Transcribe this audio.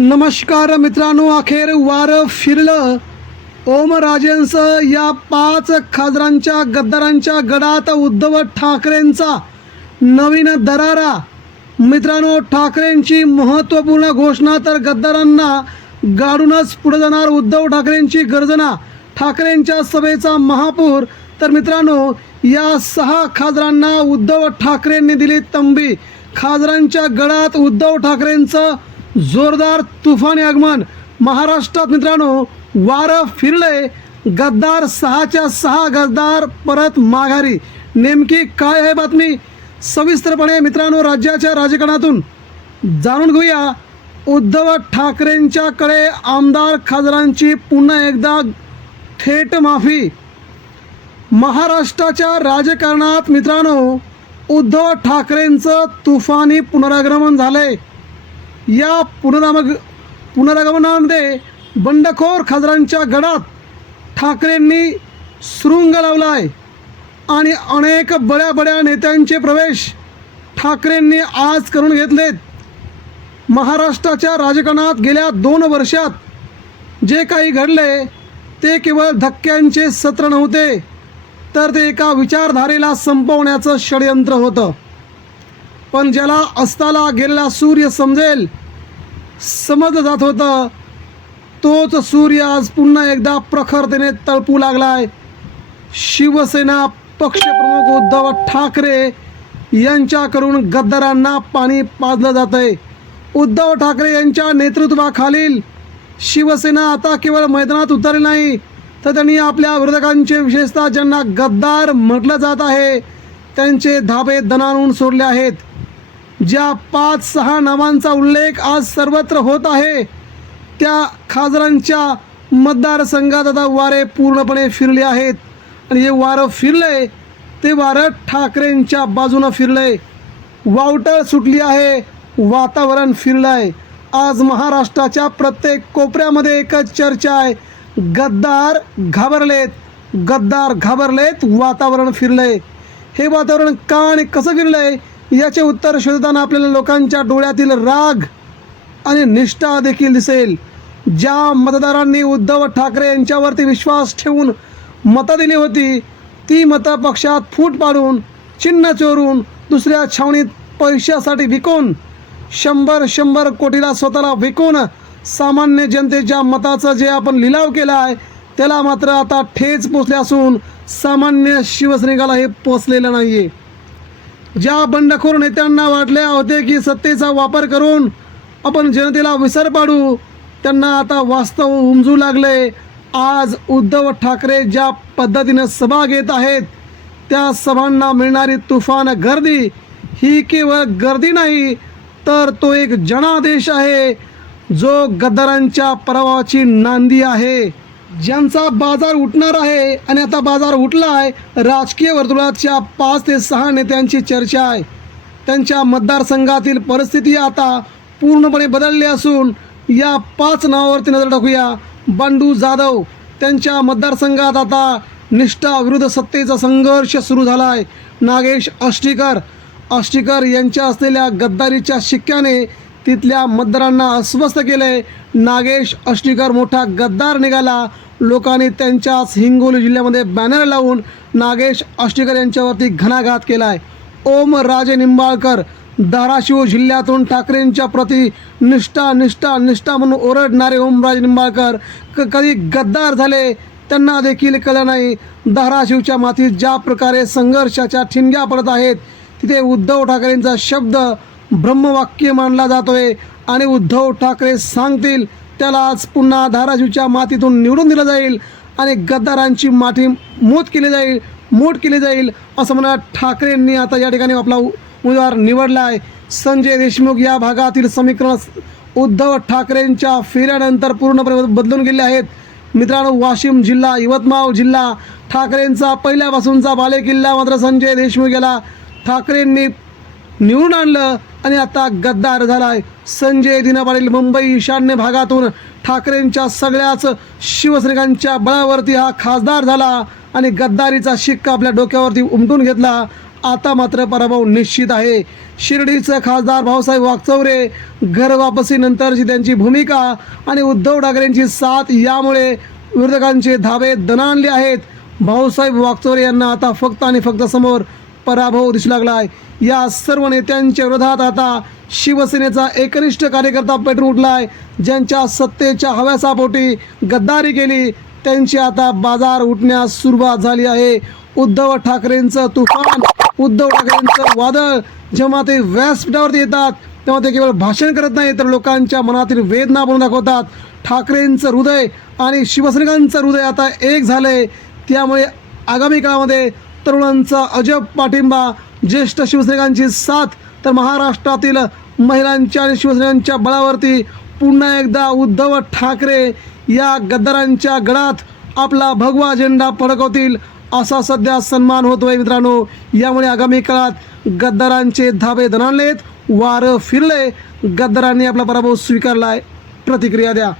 नमस्कार मित्रांनो, अखेर वार फिरलं. ओमराजेंसह या 5 खासदारांच्या गद्दारांच्या गडात उद्धव ठाकरेंचा नवीन दरारा. मित्रांनो, ठाकरेंची महत्त्वपूर्ण घोषणा तर गद्दारांना गाडूनच पुढे जाणार उद्धव ठाकरेंची गर्जना. ठाकरेंच्या सभेचा महापूर. तर मित्रांनो, या 6 खासदारांना उद्धव ठाकरेंनी दिली तंबी. खासदारांच्या गडात उद्धव ठाकरेंचं जोरदार तुफानी आगमन. महाराष्ट्रात मित्रांनो वार फिरले. गद्दार 6च्या 6 गद्दार परत माघारी. नेमकी काय आहे बातमी, सविस्तरपणे मित्रांनो राज्याच्या राजकारणातून जाणून घेऊया. उद्धव ठाकरेंच्याकडे आमदार खासदारांची पुन्हा एकदा थेट माफी. महाराष्ट्राच्या राजकारणात मित्रांनो उद्धव ठाकरेंचं तुफानी पुनरागमन झाले. या पुनरागमनामध्ये बंडखोर खासदारांच्या गडात ठाकरेंनी सुरुंग लावलाय आणि अनेक बड्या नेत्यांचे प्रवेश ठाकरेंनी आज करून घेतलेत. महाराष्ट्राच्या राजकारणात गेल्या 2 वर्षात जे काही घडले ते केवळ धक्क्यांचे सत्र नव्हते, तर ते एका विचारधारेला संपवण्याचं षडयंत्र होतं. पण ज्याला अस्ताला गेलेला सूर्य समजलं जात होतं, तोच सूर्य आज पुन्हा एकदा प्रखरतेने तळपू लागलाय. शिवसेना पक्षप्रमुख उद्धव ठाकरे यांच्याकडून गद्दारांना पाणी पाजलं जात आहे. उद्धव ठाकरे यांच्या नेतृत्वाखालील शिवसेना आता केवळ मैदानात उतरली नाही, तर त्यांनी आपल्या विरोधकांचे, विशेषतः ज्यांना गद्दार म्हटलं जात आहे, त्यांचे धाबे दणाणून सोडले आहेत. ज्या 5-6 नावांचा उल्लेख आज सर्वत्र होत आहे, त्या खासदारांच्या मतदारसंघात आता वारे पूर्णपणे फिरले आहेत. आणि हे वारं फिरले ते वारं ठाकरेंच्या बाजूनं फिरले. वावटळ सुटली आहे, वातावरण फिरलं आहे. आज महाराष्ट्राच्या प्रत्येक कोपऱ्यामध्ये एकच चर्चा आहे, गद्दार घाबरलेत, वातावरण फिरलंय. हे वातावरण का आणि कसं फिरलंय याचे उत्तर शोधताना आपल्याला लोकांच्या डोळ्यातील राग आणि निष्ठा देखील दिसेल. ज्या मतदारांनी उद्धव ठाकरे यांच्यावरती विश्वास ठेवून मतं दिली होती, ती मतं पक्षात फूट पाडून, चिन्ह चोरून, दुसऱ्या छावणीत पैशासाठी विकून, 100 कोटीला स्वतःला विकून सामान्य जनतेच्या मताचा जे आपण लिलाव केला आहे त्याला मात्र आता ठेच पोचले असून सामान्य शिवसैनिकाला हे पोचलेलं नाही आहे. ज्या बंडखोर नेत्यांना वाटले होते की सत्तेचा वापर करून आपण जनतेला विसर पाडू, त्यांना आता वास्तव उमजू लागले. आज उद्धव ठाकरे ज्या पद्धतीनं सभा घेत आहेत, त्या सभांना मिळणारी तुफान गर्दी ही केवळ गर्दी नाही, तर तो एक जनादेश आहे, जो गद्दारांच्या पराभवाची नांदी आहे. ज्यांचा बाजार उठणार आहे आणि आता बाजार उठला आहे. राजकीय वर्तुळाच्या 5 ते 6 नेत्यांची चर्चा आहे. त्यांच्या मतदारसंघातील परिस्थिती आता पूर्णपणे बदलली असून या 5 नावावरती नजर टाकूया. बंडू जाधव, त्यांच्या मतदारसंघात आता निष्ठा विरुद्ध सत्तेचा संघर्ष सुरू झाला आहे. नागेश आष्टीकर यांच्या असलेल्या गद्दारीच्या शिक्क्याने तिथल्या मतदारांना अस्वस्थ केले. नागेश आष्टीकर मोठा गद्दार निघाला. लोकांनी त्यांच्याच हिंगोली जिल्ह्यामध्ये बॅनर लावून नागेश आष्टीकर यांच्यावरती घणाघात केला आहे. ओमराजे निंबाळकर, धाराशिव जिल्ह्यातून ठाकरेंच्या प्रति निष्ठा म्हणून ओरडणारे ओमराजे निंबाळकर कधी गद्दार झाले त्यांना देखील कळलं नाही. धाराशिवच्या मातीत ज्या प्रकारे संघर्षाच्या ठिणग्या पडत आहेत, तिथे उद्धव ठाकरेंचा शब्द ब्रह्मवाक्य मानला जातोय आणि उद्धव ठाकरे सांगतील त्याला आज पुन्हा धाराशिवच्या मातीतून निवडून दिलं जाईल आणि गद्दारांची माती मूठ केली जाईल असं म्हणत ठाकरेंनी आता या ठिकाणी आपला उमेदवार निवडला आहे. संजय देशमुख या भागातील समीकरण उद्धव ठाकरेंच्या फेऱ्यानंतर पूर्णपणे बदलून गेले आहेत. मित्रांनो, वाशिम जिल्हा, यवतमाळ जिल्हा ठाकरेंचा पहिल्यापासूनचा बालेकिल्ला, मात्र संजय देशमुख याला ठाकरेंनी निवडून आणलं आणि आता गद्दार झाला आहे. संजय दिना पाटील मुंबई ईशान्य भागातून ठाकरेंच्या सगळ्याच शिवसैनिकांच्या बळावरती हा खासदार झाला आणि गद्दारीचा शिक्का आपल्या डोक्यावरती उमटून घेतला. आता मात्र पराभव निश्चित आहे. शिर्डीचे खासदार भाऊसाहेब वागचौरे, घर वापसीनंतरची त्यांची भूमिका आणि उद्धव ठाकरेंची साथ यामुळे विरोधकांचे धाबे दणाणले आहेत. भाऊसाहेब वागचौरे यांना आता फक्त आणि फक्त समोर पराभव दिसू लागला आहे. या सर्व नेत्यांच्या विरोधात आता शिवसेनेचा एकनिष्ठ कार्यकर्ता पेटून उठला आहे. ज्यांच्या सत्तेच्या हव्यासापोटी गद्दारी केली त्यांची आता बाजार उठण्यास सुरुवात झाली आहे. उद्धव ठाकरेंचं तुफान, उद्धव ठाकरेंचं वादळ जेव्हा ते व्यासपीठावरती येतात तेव्हा ते केवळ भाषण करत नाही तर लोकांच्या मनातील वेदना बनवून दाखवतात. ठाकरेंचं हृदय आणि शिवसैनिकांचं हृदय आता एक झालंय. त्यामुळे आगामी काळामध्ये तरुणांचा अजब पाठिंबा, ज्येष्ठ शिवसैनिकांची साथ, तर महाराष्ट्रातील महिलांच्या आणि शिवसैनिकांच्या बळावरती पुन्हा एकदा उद्धव ठाकरे या गद्दारांच्या गळात आपला भगवा झेंडा फडकवतील असा सध्या सन्मान होतोय मित्रांनो. यामुळे आगामी काळात गद्दारांचे धाबे दणाणलेत, वारं फिरले, गद्दारांनी आपला पराभव स्वीकारलाय. प्रतिक्रिया द्या.